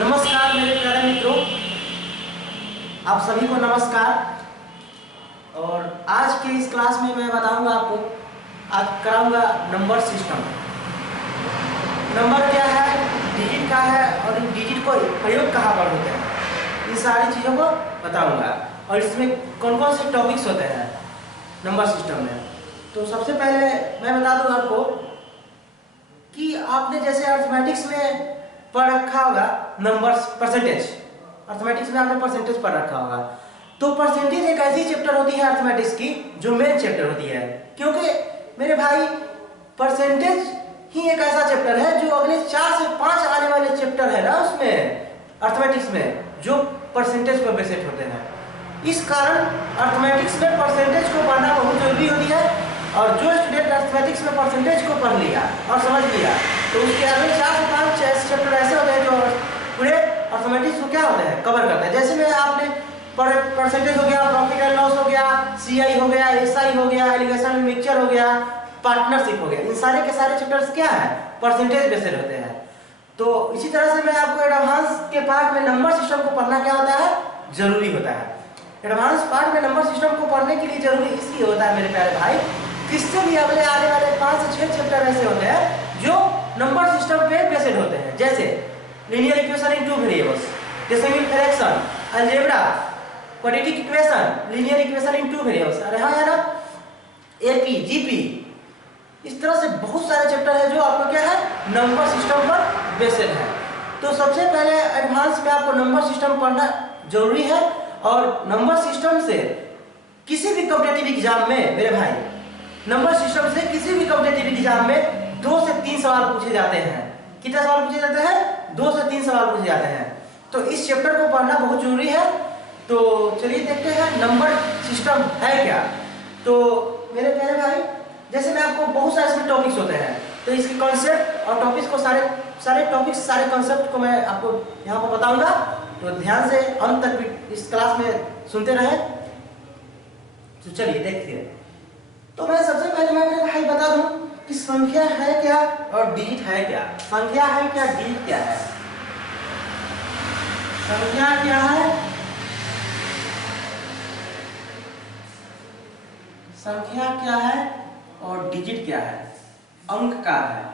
नमस्कार मेरे प्यारे मित्रों, आप सभी को नमस्कार। और आज के इस क्लास में मैं बताऊंगा आपको, आज कराऊंगा नंबर सिस्टम। नंबर क्या है, डिजिट का है और इन डिजिट को प्रयोग कहाँ पर होते हैं, इन सारी चीज़ों को बताऊंगा। और इसमें कौन कौन से टॉपिक्स होते हैं नंबर सिस्टम में। तो सबसे पहले मैं बता दूं आपको कि आपने जैसे अर्थमेटिक्स में पढ़ रखा होगा नंबर्स, परसेंटेज। अर्थमेटिक्स में आपने परसेंटेज पढ़ रखा होगा। तो परसेंटेज एक ऐसी चैप्टर होती है अर्थमेटिक्स की जो मेन चैप्टर होती है, क्योंकि मेरे भाई परसेंटेज ही एक ऐसा चैप्टर है जो अगले 4 से 5 आने वाले चैप्टर है ना उसमें अर्थमेटिक्स में, जो परसेंटेज पर बेस्ड होते हैं। इस कारण अर्थमेटिक्स में परसेंटेज को पढ़ना बहुत जरूरी होती है। और जो स्टूडेंट अर्थमेटिक्स में परसेंटेज को पढ़ लिया और समझ लिया तो उसके अगले 4 से 5 चैप्टर ऐसे होते हैं जो पूरे अर्थमेटिक्स को क्या होते हैं, कवर करते हैं। जैसे में आपने परसेंटेज हो गया, प्रॉफिट एंड लॉस हो गया, सीआई हो गया, एसआई हो गया, एलिगेशन एंड मिक्सचर हो गया, पार्टनरशिप हो गया, इन सारे के सारे चैप्टर्स क्या है, परसेंटेज बेस्ड होते हैं। तो इसी तरह से मैं आपको एडवांस के पार्ट में नंबर सिस्टम को पढ़ना क्या होता है, जरूरी होता है। एडवांस पार्ट में नंबर सिस्टम को पढ़ने के लिए जरूरी इसलिए होता है मेरे प्यारे भाई, किससे भी अगले आने वाले 5 से 6 चैप्टर ऐसे होते हैं जो नंबर सिस्टम पे बेस्ड होते हैं। जैसे linear equation in 2 variables, decimal fraction, algebra, quadratic equation, linear equation in 2 variables, अरे हाँ यार, एपी, जीपी, इस तरह से बहुत सारे चैप्टर है जो आपको क्या है, नंबर सिस्टम पर बेस्ड है। तो सबसे पहले एडवांस में आपको नंबर सिस्टम पढ़ना जरूरी है। और नंबर सिस्टम से किसी भी कॉम्पिटिटिव एग्जाम में मेरे भाई, नंबर सिस्टम से किसी भी कॉम्पिटिटिव एग्जाम में 2 से 3 सवाल पूछे जाते हैं। कितने सवाल पूछे जाते हैं, 2 से 3 सवाल पूछे जाते हैं। तो इस चैप्टर को पढ़ना बहुत जरूरी है। तो चलिए देखते हैं नंबर सिस्टम है क्या। तो मेरे प्यारे भाई, जैसे मैं आपको बहुत सारे इसमें टॉपिक्स होते हैं, तो इसके कॉन्सेप्ट और टॉपिक्स को सारे टॉपिक्स, सारे कॉन्सेप्ट को मैं आपको यहाँ पर बताऊंगा। तो ध्यान से अंत तक भी इस क्लास में सुनते रहे। तो चलिए देखते हैं। तो मैं सबसे पहले मैं भाई बता दूं कि संख्या है क्या और डिजिट है क्या। संख्या है क्या, डिजिट क्या है। संख्या क्या है, संख्या क्या है और डिजिट क्या है, अंक का है।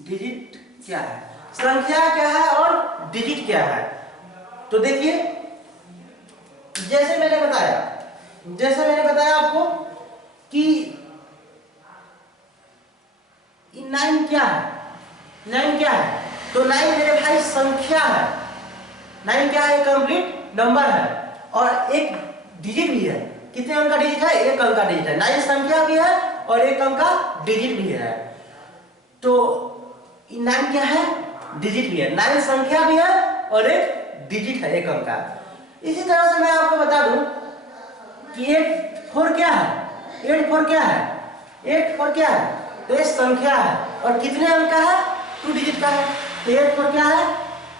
डिजिट क्या है, संख्या क्या है और डिजिट क्या है। तो देखिए, जैसे मैंने बताया आपको कि 9 क्या है, 9 क्या है। तो 9 मेरे भाई संख्या है। 9 क्या है, कंप्लीट नंबर है और एक डिजिट भी है। कितने अंक का डिजिट है, 1 अंक का डिजिट है। 9 संख्या भी है और 1 अंक का डिजिट भी है। तो 9 क्या है, डिजिट भी है। 9 संख्या भी है और एक डिजिट है, 1 अंक का। इसी तरह से मैं आपको बता दूं कि 8 क्या है, 8 क्या है, 8 क्या है, तो ये संख्या है और कितने अंक का है, 2 डिजिट का है। तो 8 क्या है,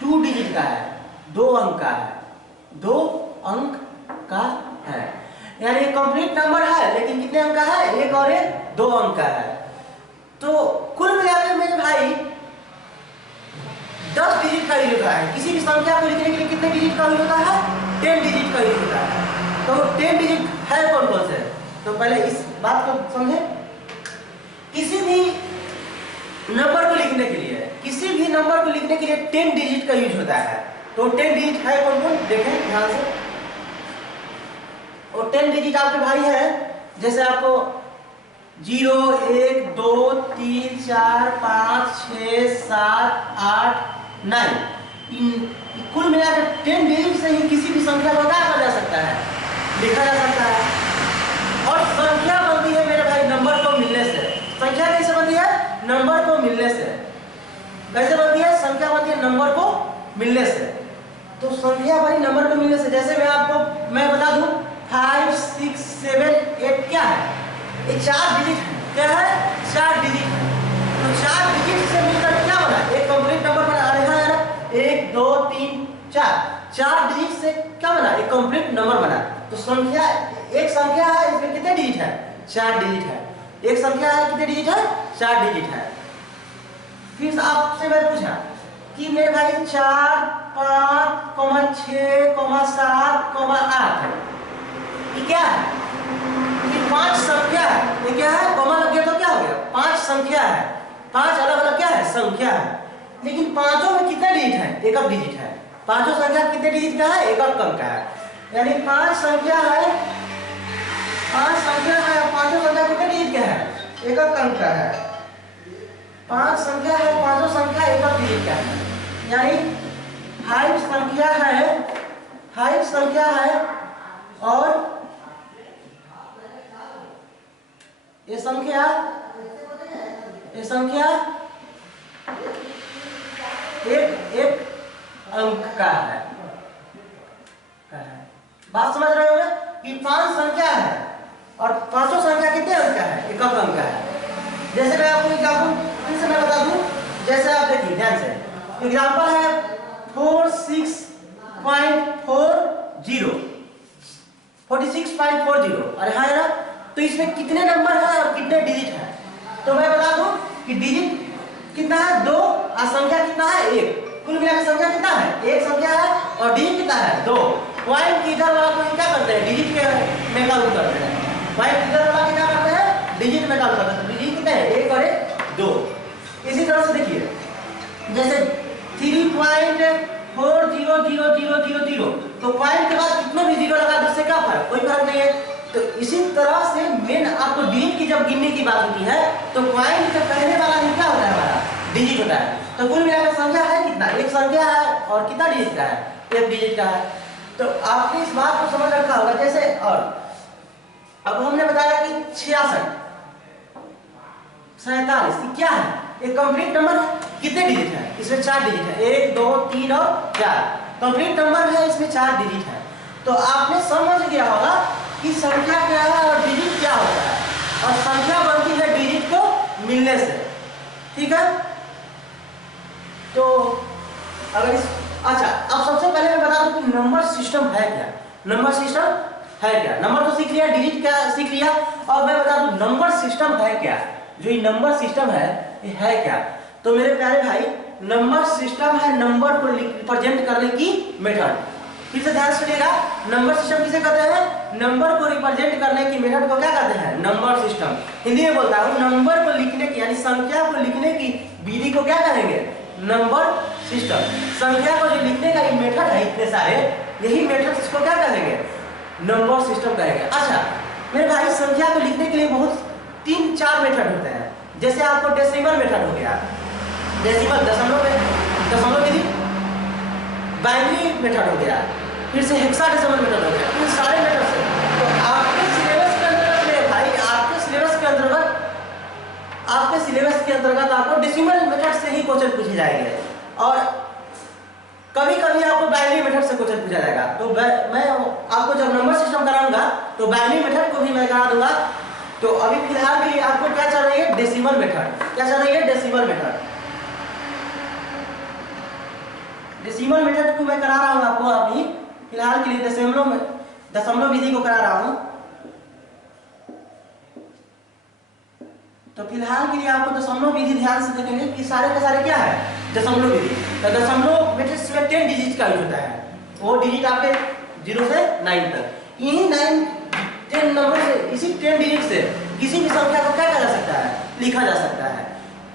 2 डिजिट का है, 2 अंक का है, 2 अंक का है। यानी ये कंप्लीट नंबर है लेकिन कितने अंक का है, 1 और 1 2 अंक का है। तो कुल मिलाकर मेरे भाई 10 डिजिट का यूज होता है। किसी भी संख्या को लिखने के लिए कितने डिजिट का यूज होता है, 10 डिजिट का यूज होता है। तो 10 डिजिट है कौन कौन से, तो पहले इस बात को समझें। किसी भी नंबर को लिखने के लिए 10 डिजिट का यूज होता है। तो 10 डिजिट है कौन कौन, देखें ध्यान से। और 10 डिजिट आपके भाई है, जैसे आपको 0 1 2 3 4 5 6 7 8 9, कुल मिलाकर 10 डिजिट से ही किसी भी संख्या को क्या किया जा सकता है, लिखा जा सकता है। और संख्या बनती है मेरे भाई नंबर को मिलने से। संख्या कैसे बनती है, नंबर को मिलने से। कैसे बनती है, संख्या बनती है नंबर को मिलने से। तो संख्या बनी नंबर को मिलने से। जैसे मैं बता दूं 5 6 7 8 क्या है, ये 4 डिजिट है। क्या है, 4 डिजिट है। तो 4 डिजिट से मिलकर क्या बना, एक कंप्लीट नंबर बना। अरे हाँ यार, 1 2 3 4, 4 डिजिट से क्या बना, एक कंप्लीट नंबर बना। तो संख्या, एक संख्या है, इसमें कितने डिजिट है, 4 डिजिट है। एक संख्या है, कितने डिजिट है, 4 डिजिट है। फिर आपसे मैं पूछा कि मेरे भाई 4, 5, 6, 7, 8 ये क्या है? ये 5 संख्या है। ये क्या है? कॉमा लग गया तो क्या हो गया? 5 संख्या है। 5 अलग अलग क्या है? संख्या है। लेकिन पांचों में कितने डिजिट है? एकक डिजिट है। पांचों संख्या कितने डिजिट का है? एकक अंक का है। यानी 5 संख्या है, 5 संख्या है, पांचों संख्या कितने डिजिट का है? एकक अंक का है। 5 संख्या है, पांचों संख्या एकक डिजिट का है। यानी 5 संख्या है, 5 संख्या है और ये संख्या एक अंक का है। बात समझ रहे होंगे कि 5 संख्या है और पांचों संख्या कितने अंक का है? एकक अंक का है। जैसे मैं आपको एग्जाम्पल फिर से मैं बता दूं, जैसे आप देखिए ध्यान से, एग्जाम्पल है 46.40 अरे हाँ ना, तो इसमें कितने नंबर है और कितने डिजिट है? तो मैं बता दूं कि डिजिट कितना है? 2 और संख्या कितना है? 1। कुल मिलाकर संख्या कितना है? 1 संख्या है और डिजिट कितना है? 2। पॉइंट इधर वाला को क्या करते हैं? डिजिट के में काउंट करते हैं। पॉइंट इधर वाला क्या करते हैं? डिजिट में काउंट करते हैं। डिजिट कितने हैं? 1 और 1 2। इसी तरह से देखिए जैसे 3.400000, तो पॉइंट के बाद कितना भी जीरो लगा उससे क्या फर्क? कोई फर्क नहीं है। तो इसी तरह से मेन आपको डिजिट की जब गिनने की बात होती है तो पॉइंट के पहले वाला ही क्या होता है? हमारा डिजिट होता है। तो कुल मिलाकर संख्या है कितना? एक संख्या है और कितना डिजिट का है? एक डिजिट का है। तो आपने इस बात को समझ रखा होगा। जैसे और अब हमने बताया कि 66, 47 क्या है? एक कंप्लीट नंबर है। कितने डिजिट है? इसमें 4 डिजिट है। 1 2 3 और 4 कंप्लीट नंबर है। इसमें 4 डिजिट है। तो आपने समझ गया होगा कि संख्या क्या है और डिजिट क्या होता है, और संख्या बनती है डिजिट को मिलने से। ठीक है? तो अगर अच्छा, अब सबसे पहले मैं बता दूं कि नंबर सिस्टम है क्या। नंबर सिस्टम है क्या? नंबर तो सीख लिया, डिजिट क्या सीख लिया, और मैं बता दूं नंबर सिस्टम है क्या। जो ये नंबर सिस्टम है ये है क्या? तो मेरे प्यारे भाई, नंबर सिस्टम है नंबर को रिप्रेजेंट करने की मेथड। फिर से ध्यान सुनिएगा, नंबर सिस्टम किसे कहते हैं? नंबर को रिप्रेजेंट करने की मेथड को क्या कहते हैं? Number system. हिंदी में बोलता हूं, नंबर को लिखने की यानी संख्या को लिखने की विधि को क्या कहेंगे? Number system. संख्या को जो लिखने का मेथड है इतने सारे, यही मेथड इसको क्या कहेंगे? नंबर सिस्टम कहेंगे। अच्छा मेरे भाई, संख्या को लिखने के लिए बहुत 3-4 मेथड होते हैं। जैसे आपको डेसिमल मेथड हो गया, डेसिमल दशमलव विधि, बाइनरी मेथड हो गया, फिर से हेक्साडेसिमल मेथड हो गया। इन सारे मेथड से तो आपके सिलेबस के अंतर्गत मेरे भाई, आपके सिलेबस के अंतर्गत आपको डेसिमल मेथड से ही क्वेश्चन पूछे जाएंगे, और कभी कभी आपको बाइनरी मेथड से क्वेश्चन पूछा जाएगा। तो मैं आपको जब नंबर सिस्टम कराऊंगा तो बाइनरी मेथड को भी मैं करा दूंगा। तो अभी फिलहाल के लिए आपको क्या चल रही है? Decimal method. क्या चल रही है? Decimal method. डेसिमल मेथड को मैं करा रहा हूं आपको अभी फिलहाल के लिए। दशमलव विधि को करा रहा हूं। तो फिलहाल के लिए आपको दशमलव विधि ध्यान से देखेंगे कि सारे के सारे क्या है? दशमलव विधि। तो दशमलव मेथड में 10 डिजिट का यूज होता है। वो डिजिट आपके 0 से 9 तक। इन्हीं 10 नंबर से, इसी 10 डिजिट से किसी भी संख्या को क्या किया जा सकता है? लिखा जा सकता है।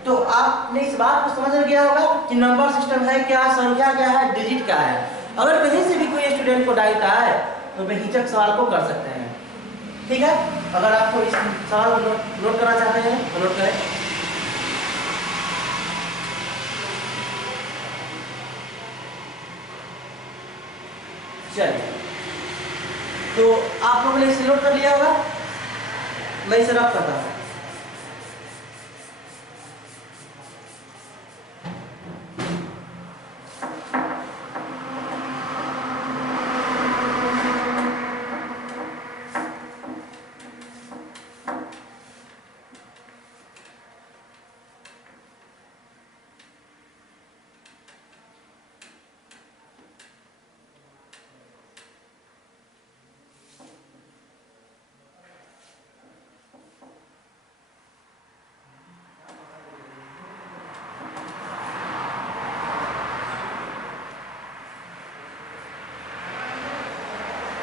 तो आपने इस बात को समझ गया होगा कि नंबर सिस्टम है क्या, संख्या क्या है, डिजिट क्या है। अगर कहीं से भी कोई स्टूडेंट को डाउट आए तो बेहिचक सवाल को कर सकते हैं। ठीक है? अगर आपको इस सवाल को नोट करना चाहते हैं तो नोट करें। चलिए, तो आप लोगों ने इसे नोट कर लिया होगा। मैं इसे रफ करता हूं।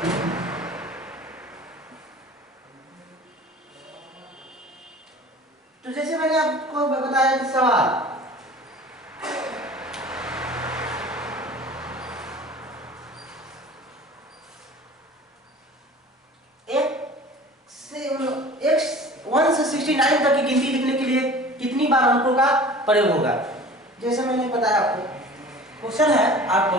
तो जैसे मैंने आपको बताया कि सवाल x 1 से 69 तक की गिनती लिखने के लिए कितनी बार अंकों का प्रयोग होगा। जैसे मैंने बताया आपको, क्वेश्चन है आपको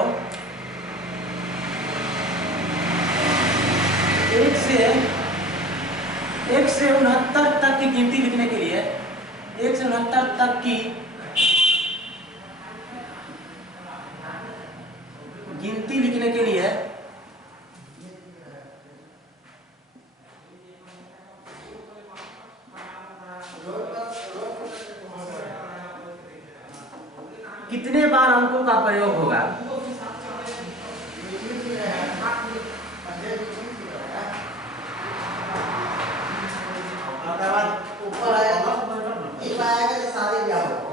एक से 69 तक की गिनती लिखने के लिए 1 से 69 तक की गिनती लिखने के लिए कितने बार अंकों का प्रयोग होगा। ऊपर आएगा एक बार आएगा तो सारे क्या होगा।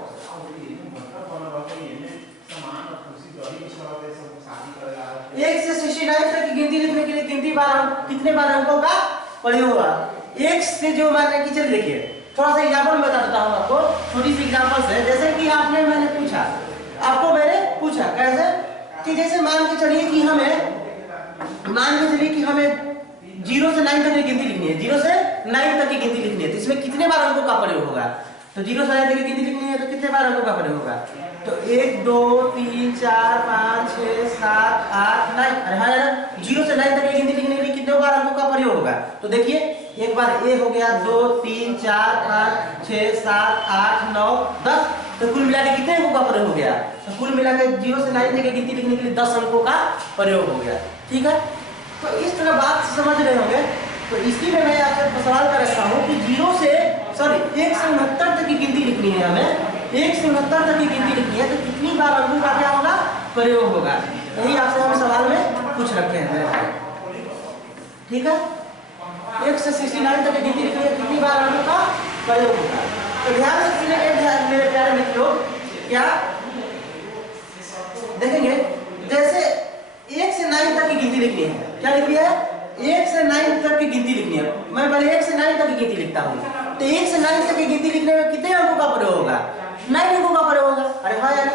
एक से 69 तक की गिनती लिखने के लिए कितनी बार अंकों का प्रयोग होगा। एक से जो मानने की, चलिए देखिए थोड़ा सा एग्जाम्पल में बता देता हूँ आपको, छोटी सी एग्जाम्पल से। जैसे कि मैंने पूछा कैसे कि जैसे मान के चलिए कि हमें 0 से 9 तक की गिनती लिखनी है, 0 से 9 तक की गिनती लिखनी है, तो इसमें कितने बार अंकों का प्रयोग होगा। तो 0 से 9 तक की गिनती लिखनी है तो कितने बार अंकों का प्रयोग होगा। तो 1 2 3 4 5 6 7 8 9, अरे हाँ यार 0 से 9 तक की गिनती लिखने के लिए कितने बार अंकों का प्रयोग होगा। तो देखिए एक बार ए हो गया, 2 3 4 5 6 7 8 9 10, तो कुल मिला के कितने अंकों का प्रयोग हो गया। तो कुल मिला के 0 से 9 तक की गिनती लिखने के लिए 10 अंकों का प्रयोग हो गया। ठीक है, तो इस तरह बात समझ रहे होंगे। तो इसीलिए मैं आपसे सवाल कर रखा हूँ कि 1 से 69 तक की गिनती लिखनी है, हमें 1 से 69 तक की गिनती लिखनी है, तो कितनी बार अंकों का क्या होगा, प्रयोग होगा। यही आपसे हम सवाल में पूछ रखे हैं। ठीक है, 1 से 69 तक की गिनती लिखनी है, कितनी बार अंकों का प्रयोग होगा। तो ध्यान से सुनिए मेरे प्यारे मित्रों, क्या देखेंगे, जैसे 1 से 9 तक की गिनती लिखनी है, क्या लिखनी है, 1 से 9 तक की गिनती लिखनी है। मैं पहले 1 से 9 तक की गिनती लिखता हूँ। तो 1 से 9 तक की गिनती लिखने में कितने अंकों का प्रयोग होगा, 9 अंकों का प्रयोग होगा। अरे हाँ यार,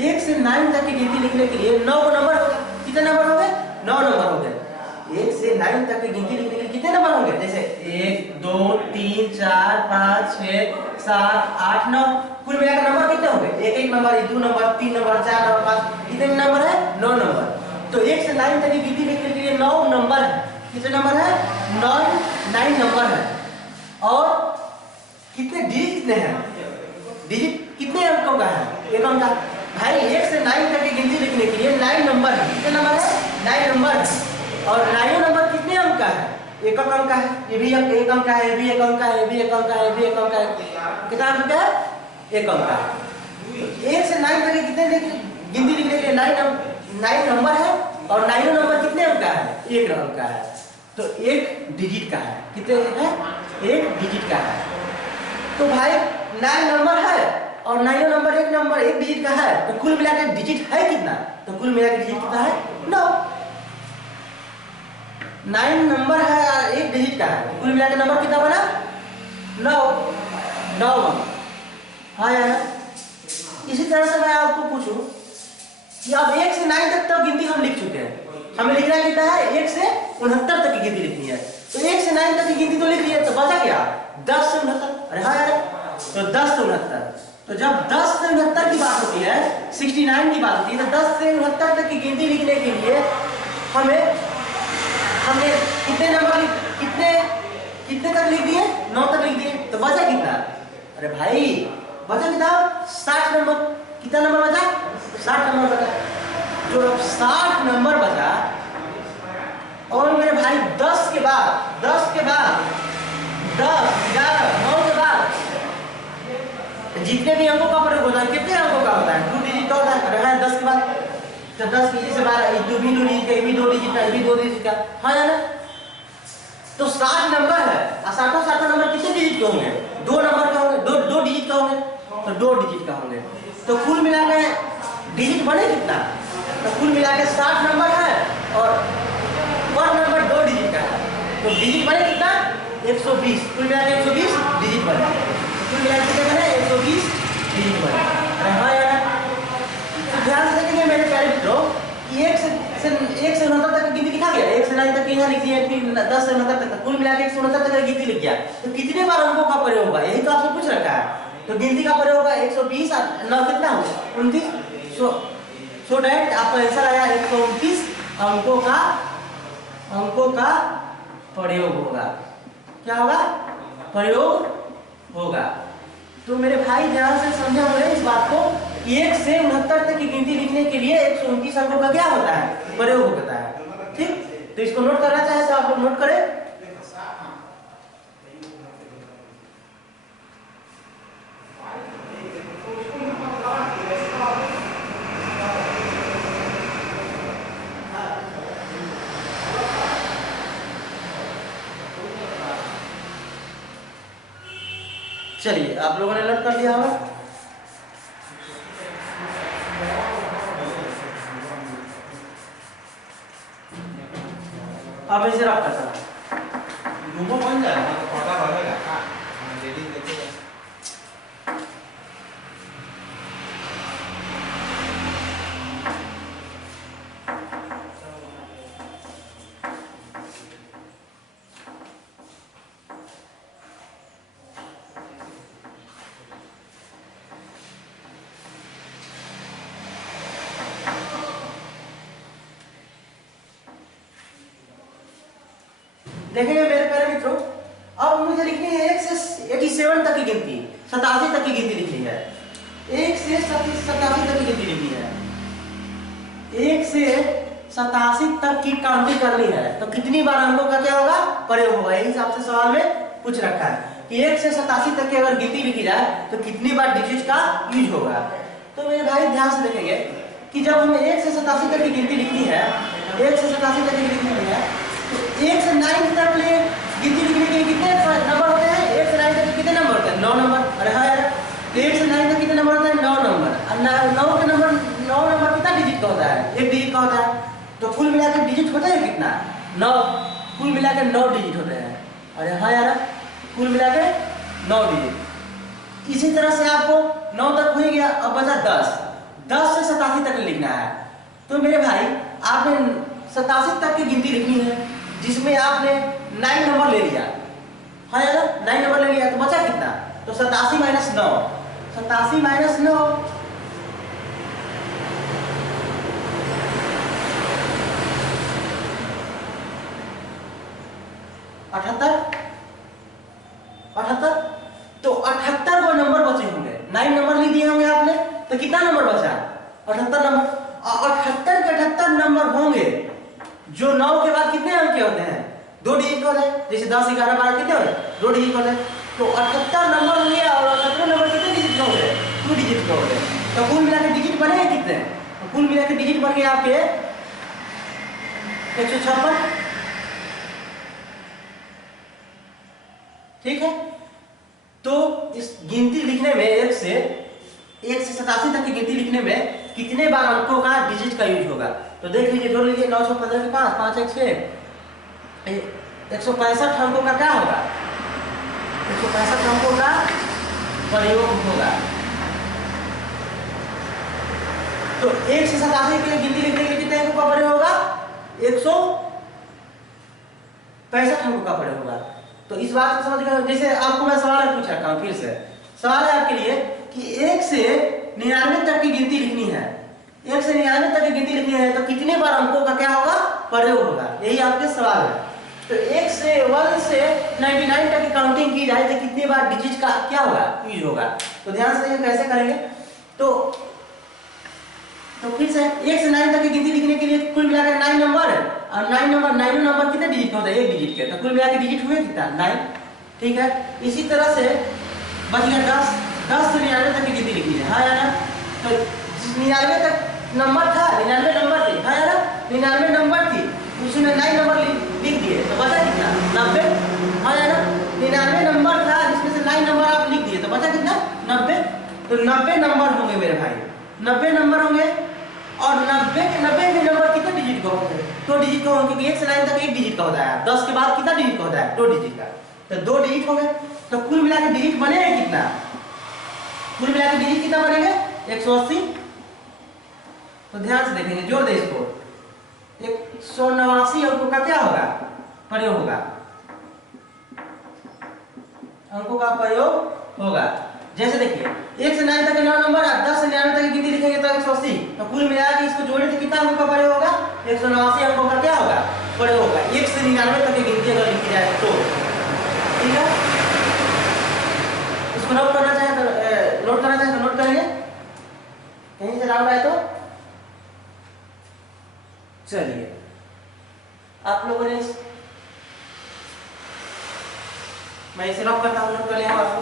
1 से 9 तक की गिनती लिखने के लिए 9 नंबर होगा। कितने नंबर होंगे, 9 नंबर होंगे। 1 से 9 तक की गिनती लिखने के लिए कितने नंबर होंगे, जैसे 1 2 3 4 5 6 7 8 9, कुल मिलाकर नंबर कितने होंगे, एक नंबर, 2 नंबर, 3 नंबर, 4 नंबर, 5, कितने नंबर है, 9 नंबर। तो 1 से 9 तक की गिनती लिखने के लिए 9 नंबर है। कितने नंबर है, 9 नंबर है। और कितने डिजिट कितने हैं, डिजिट कितने अंकों का है, एक अंक का। भाई 1 से 9 तक की गिनती लिखने के लिए 9 नंबर है। कितने नंबर है, 9 नंबर है। और 9 नंबर कितने अंक का है, एक अंक का है, ये भी एक अंक का है, ये भी एक अंक का है, ये भी एक अंक का है, ये भी एक अंक का है। कितना अंक का है, एक अंक का है। 1 से 9 तक की कितने गिनती लिखने के लिए 9 नंबर है। और 9 नंबर कितने अंक का है, एक अंक का है। तो एक डिजिट का है, कितने है, एक डिजिट का है। तो भाई 9 नंबर है और 9 नंबर एक डिजिट का है, तो कुल मिलाकर डिजिट है कितना, तो कुल मिलाकर डिजिट कितना है, 9। 9 नंबर है और एक डिजिट का है, कुल मिलाकर नंबर कितना बना, 9। हाँ यार, इसी तरह से मैं आपको पूछूं कि अब 1 से 9 तक तो गिनती हम लिख चुके हैं, हमें लिखना कितना है, 1 से 69 तक की गिनती लिखनी है। तो 1 से 9 तक की गिनती तो लिख ली है, तो बचा क्या, 10 से 69। अरे हाँ यार, तो 10 से 69। तो जब 10 से 69 की बात होती है, 69 की बात होती है, तो 10 से 69 तक की गिनती लिखने के लिए हमने कितने नंबर, कितने तक लिख दिए, 9 तक लिख दिए। तो बचा कितना, अरे भाई बचा कितना, 60 नंबर। कितना नंबर बचा, 60 नंबर बचा। जो 60 नंबर बचा, और मेरे भाई 10 के बाद 10 11 9 के बाद जितने भी अंकों का प्रयोग होता है, कितने अंकों का होता है, 2 डिजिट का होता है। अरे 10 के बाद, तो 10 की जैसे 12, ये भी 2 डिजिट का, ये भी 2 डिजिट का, ये भी 2 डिजिट का, हाँ यार। तो 60 नंबर है, और 60 नंबर कितने डिजिट के होंगे, 2 नंबर का होंगे, 2 डिजिट का होंगे, तो 2 डिजिट का होंगे। तो कुल मिला के डिजिट बने कितना, तो कुल मिला के 60 नंबर है और पर नंबर 2 डिजिट का है, तो डिजिट बने कितना 120, कुल मिला के 120 डिजिट बने, कुल मिला के कितने बने 120 डिजिट बने। अरे हाँ यार, तो ध्यान से देखेंगे मेरे प्यारे मित्रों कि 1 से 69 तक की गिनती लिखा गया, 1 से 9 तक यहाँ लिख दिया, फिर 10 से 69 तक, कुल मिला के 169 तक की गिनती लिख गया। तो कितने बार अंकों का प्रयोग होगा, यही तो आपसे पूछ रखा है। तो गिनती का प्रयोग होगा 120 और 9 कितना होगा 29, सो दैट आपका आंसर आया 129 अंकों का प्रयोग होगा। क्या होगा, प्रयोग होगा। तो मेरे भाई ध्यान से समझे होंगे इस बात को, 1 से 69 तक की गिनती लिखने के लिए 129 अंकों का क्या होता है, प्रयोग होता है। ठीक, तो इसको नोट करना चाहे तो आप लोग नोट करें। चलिए, आप लोगों ने नोट कर लिया होगा। अब इसे रख करता घूमो बन जाए तो पता रहेगा का रेडी देखिए। देखेंगे मेरे प्यारे मित्रों, अब मुझे लिखनी है 1 से 87 तक की गिनती, 87 तक की गिनती लिखनी है। 1 से 87 तक की गिनती लिखनी है, 1 से 87 तक की काउंटिंग करनी है। तो कितनी बार अंकों का क्या होगा, प्रयोग होगा, यही हिसाब से सवाल में पूछ रखा है कि 1 से 87 तक की अगर गिनती लिखी जाए तो कितनी बार डिजिट का यूज होगा। तो मेरे भाई ध्यान से देखेंगे कि जब हमें 1 से 87 तक की गिनती लिखनी है, 1 से 87 तक की गिनती लिखनी है, तो 1 से 9 तक ले गिनती लिखने के लिए कितने नंबर होते हैं, 1 से 9 तक कितने नंबर होते हैं, 9 नंबर। अरे हाँ यार, 1 से 9 तक कितने नंबर होते हैं, 9 नंबर। और 9 नंबर कितना डिजिट का होता है, 1 डिजिट का होता है। तो कुल मिला के डिजिट होता है कितना, 9, कुल मिला के 9 डिजिट होते हैं। अरे हाँ यार, कुल मिला के 9 डिजिट। इसी तरह से आपको 9 तक हो गया, अब बचा 10 से 87 तक लिखना है। तो मेरे भाई आपने 87 तक की गिनती लिखनी है, जिसमें आपने 9 नंबर ले लिया। हाँ यार, 9 नंबर ले लिया, तो बचा कितना, तो 87 माइनस 9, 87 माइनस 9 78। तो 78 वो नंबर बचे होंगे, 9 नंबर ले दिए होंगे आपने, तो कितना नंबर बचा, 78 नंबर। और 78 के 78 नंबर होंगे जो 9 के बाद कितने अंक के होते हैं, 2 डिजिट होते हैं। जैसे 10, 11, 12 कितने होते हैं, 2 डिजिट होते हैं। तो 78 नंबर होंगे और 78 नंबर कितने डिजिट के होंगे, 2 डिजिट के होंगे। तो कुल मिला के डिजिट बने कितने, तो कुल मिला के डिजिट बन गए आपके 156। ठीक है, तो इस गिनती लिखने में 1 से 87 तक की गिनती लिखने में कितने बार अंकों का डिजिट का यूज होगा। तो देख लीजिए, जोड़ लीजिए, 915 के 5, 5 1 6, 165 अंकों का क्या होगा, 165 अंकों का प्रयोग होगा। तो 1 से 87 के लिए गिनती लिखने के लिए कितने अंकों का प्रयोग होगा, 165 अंकों का प्रयोग होगा। तो इस बात को समझ गए। जैसे आपको मैं सवाल पूछ रखा हूँ, फिर से सवाल है आपके लिए कि 1 से 99 तक की गिनती लिखनी है, 1 से 99 तक की गिनती लिखनी है, तो कितने बार अंकों का क्या होगा, प्रयोग होगा, यही आपके सवाल है। तो 1 से 99 तक की काउंटिंग की जाए तो कितनी बार डिजिट का क्या होगा, यूज होगा। तो ध्यान से कैसे करेंगे, तो फिर से 1 से 9 तक की गिनती लिखने के लिए कुल मिलाकर 9 नंबर है, और 9 नंबर कितने डिजिट होते हैं, 1 डिजिट के। तो कुल मिलाकर डिजिट हुए कितना, 9। ठीक है, इसी तरह से बच गया 10 से 99 तक की गिनती लिखनी है। हाँ यार, तो 99 तक नंबर था, 99 नंबर थी। हाँ यार, 99 नंबर थी, उसमें 9 नंबर लिख दिए, तो बचा कितना, 90। हाँ यार, 99 नंबर था जिसमें से 9 नंबर आप लिख दिए, तो बचा कितना, 90। तो 90 नंबर होंगे मेरे भाई, 90 नंबर होंगे। और 90 के नंबर कितने डिजिट डिजिट का होता है, 2 डिजिट का होगा, क्योंकि 1 से 9 तक 1 डिजिट का होता है। 10 के बाद कितना डिजिट का होता है? 2 डिजिट का। तो 2 डिजिट हो गए, तो कुल मिला के डिजिट बनेगा कितना? कुल मिला के डिजिट कितना बनेगा? 180। तो ध्यान से देखेंगे, जोड़ दे इसको। 189 अंकों का क्या होगा? प्रयोग होगा, अंकों का प्रयोग होगा। जैसे देखिए 1 से 9 तक के 9 नंबर, 10 से 99 तक की गिनती लिखेंगे तो 180। तो कुल मिला के इसको जोड़े तो कितना अंकों का प्रयोग होगा? 189 अंकों का क्या होगा? प्रयोग होगा। 1 से 99 तक की गिनती अगर लिखी जाए तो ठीक है। इसको नोट करना चाहे तो नोट करेंगे, कहीं से डाउट आए तो। चलिए आप लोगों ने, मैं इसे रॉक करता हूँ, नोट कर लिया आपको।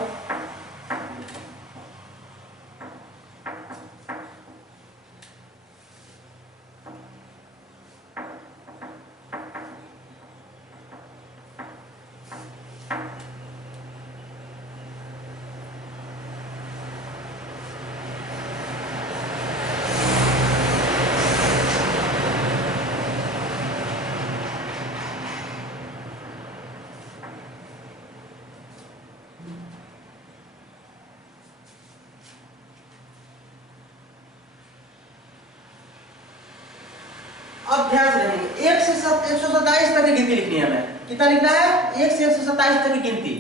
अब ध्यान से देखेंगे, 1 से 127 तक की गिनती लिखनी है हमें। कितना लिखना है? 1 से 127 तक की गिनती।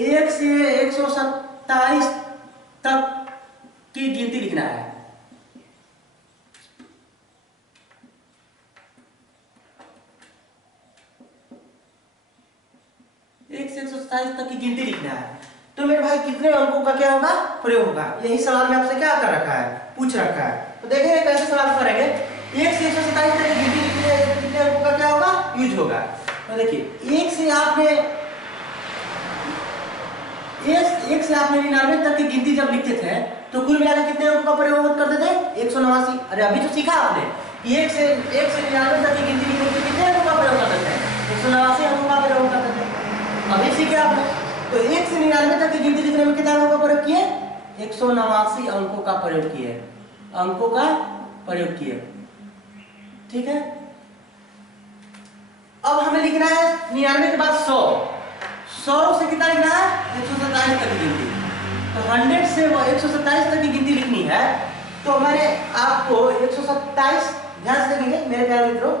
1 से 127 तक की गिनती लिखना है। तक की गिनती लिखना है। तो मेरे भाई कितने अंकों का क्या होगा? प्रयोग होगा। यही सवाल में आपसे क्या कर रखा है? पूछ रखा है। तो देखिए कैसे सवाल करेंगे। 1 से 127 तक की गिनती लिखनी है, कितने अंकों का क्या होगा? यूज होगा। तो देखिए 1 से आपने 99 तक की गिनती जब लिखते थे तो कुल मिलाकर कितने अंकों का प्रयोग करते थे? 189। अरे अभी तो सीखा आपने, 1 से 99 तक की गिनती लिखने के कितने अंकों का प्रयोग करते थे? 189 अंकों का प्रयोग करते थे। अभी सीखे आपने। तो 1 से 99 तक की गिनती लिखने में कितना अंकों का प्रयोग किए? 189 अंकों का प्रयोग किए, अंकों का प्रयोग किए। ठीक है। अब हमें लिखना है 99 के बाद 100 से कितना लिखना है? 127 तक की गिनती। तो 100 से 127 तक की गिनती लिखनी है। तो मैंने आपको 127, ध्यान से देखेंगे मेरे प्यारे मित्रों,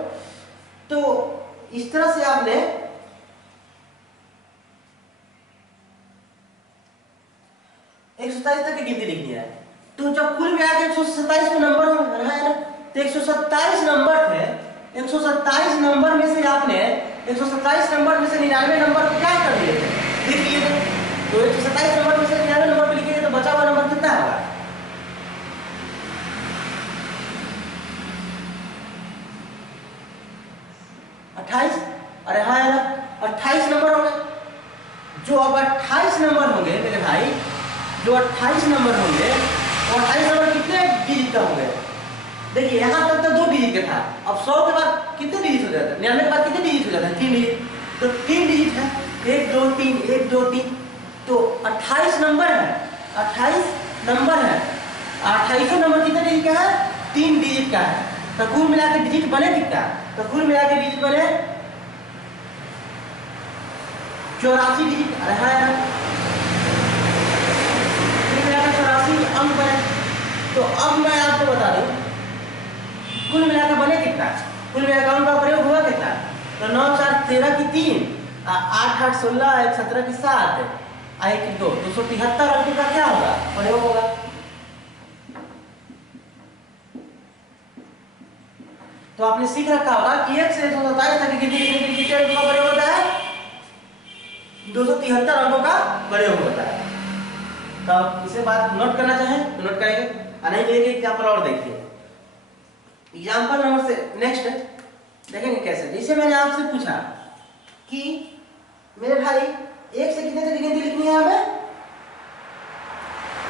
तो इस तरह से आपने 127 तक की गिनती लिखनी है। तो जब कुल मिला के 127 का नंबर रहा है ना, तो 127 नंबर थे। 127 नंबर में से आपने 127 नंबर में से 99 नंबर को क्या कर दिए थे? देखिए तो 127 नंबर में से 99 नंबर को लिखिए तो बचा हुआ नंबर कितना होगा? 28। अरे हाँ यार 28 नंबर होंगे। जो अब 28 नंबर होंगे मेरे भाई, जो 28 नंबर होंगे, वो 28 नंबर कितने डिजिट का होंगे? देखिए यहाँ तक तो 2 डिजिट का था। अब 100 के बाद कितने डिजिट हो जाते हैं? 99 के बाद कितने डिजिट हो जाते हैं? 3 डिजिट। तो 3 डिजिट है, 1 2 3 1 2 3। तो 28 नंबर है, 28 नंबर है। 28 नंबर कितने डिजिट का है? 3 डिजिट का है। तो कुल मिला के डिजिट बने कितना? तो कुल मिला के डिजिट बने 84 डिजिट। अरे हाँ यार 84 अंक बने। तो अब मैं आपको बता दूं कुल मिलाकर बने कितना? कुल मिलाकर अंक का प्रयोग हुआ कितना? तो 9 4 13 की 3, 8 8 16, 1 17 की 7, 1 की 2, 273 अंकों का क्या होगा? प्रयोग होगा। तो आपने सीख रखा होगा कि 1 से 127 तक की गिनती लिखने के लिए कितने अंकों का प्रयोग होता है? 273 अंकों का प्रयोग होता है। तो आप इसे बात नोट करना चाहें तो नोट करेंगे, नहीं तो एक एग्जांपल और देखिए। एग्जांपल नंबर से नेक्स्ट देखेंगे कैसे। जैसे मैंने आपसे पूछा कि मेरे भाई 1 से कितने तक की गिनती लिखनी है हमें?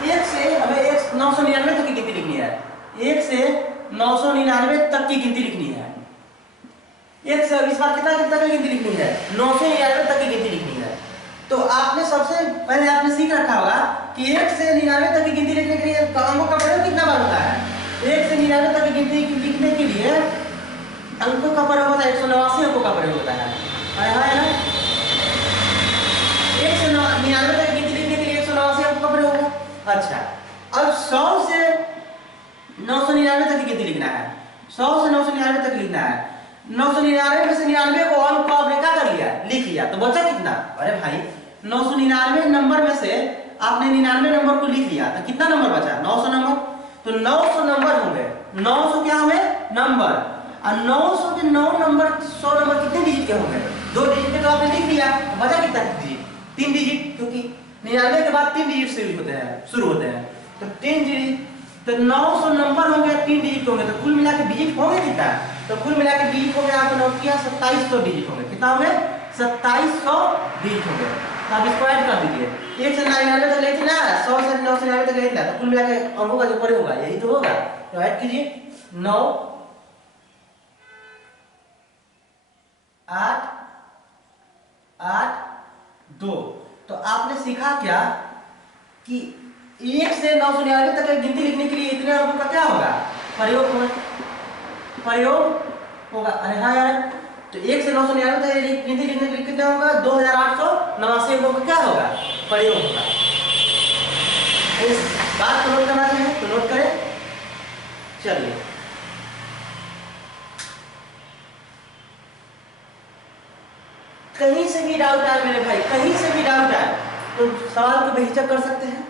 1 से हमें 999 तक की गिनती लिखनी है। 1 से 999 तक की गिनती लिखनी है। 1 से इस बार कितना तक की गिनती लिखनी है? 999 तक की गिनती लिखनी है। तो आपने सबसे पहले आपने सीख रखा होगा कि 1 से 99 तक की गिनती लिखने के लिए अंकों का प्रयोग कितना बार होता है? 1 से 99 तक की गिनती लिखने के लिए अंकों का प्रयोग होता है, 189 अंकों का प्रयोग होता है ना। 199 तक गिनती लिखने के लिए 189 अंकों का प्रयोग होगा। अच्छा, अब 100 से 999 तक की गिनती लिखना है, 100 से 999 तक लिखना है। 999 में से 99 को अंक को आपने क्या कर लिया, लिख लिया, तो बचा कितना? अरे भाई 999 नंबर में से आपने 99 नंबर को लिख लिया, तो कितना नंबर बचा? 900 नंबर। तो 900 नंबर होंगे, 900 क्या होंगे? नंबर। और 900 के 9 नंबर 100 नंबर कितने डिजिट के होंगे? 2 डिजिट के तो आपने लिख लिया, बचा कितना डिजिट? 3 डिजिट, क्योंकि 99 के बाद 3 डिजिट से शुरू होते हैं, तो 3 डिजिट। तो 900 नंबर होंगे, 3 डिजिट होंगे, तो कुल मिला के डिजिट होंगे कितना? तो कुल मिला के डिजिट होंगे, आपने नोट किया 2700 डिजिट होंगे। कितना होंगे? 2700 डिजिट होंगे। तो आप इसको ऐड कर दीजिए, 1 से 99 तक ले चला, 100 से 999 तक ले चला, तो कुल मिला के अंकों का जो परे होगा यही तो होगा। तो ऐड कीजिए 9 8 8 2। तो आपने सीखा क्या कि 1 से 999 तक गिनती लिखने के लिए इतने अंकों का क्या होगा? प्रयोग होगा, प्रयोग होगा। अरे हाँ यार, तो 1 से 999 तक गिनती लिखने के लिए कितना होगा? 2889 अंकों का क्या होगा? प्रयोग होगा। इस बात को नोट करना चाहिए तो नोट करें। चलिए, कहीं से भी डाउट आए मेरे भाई, कहीं से भी डाउट आए तो सवाल को बेहिचक कर सकते हैं।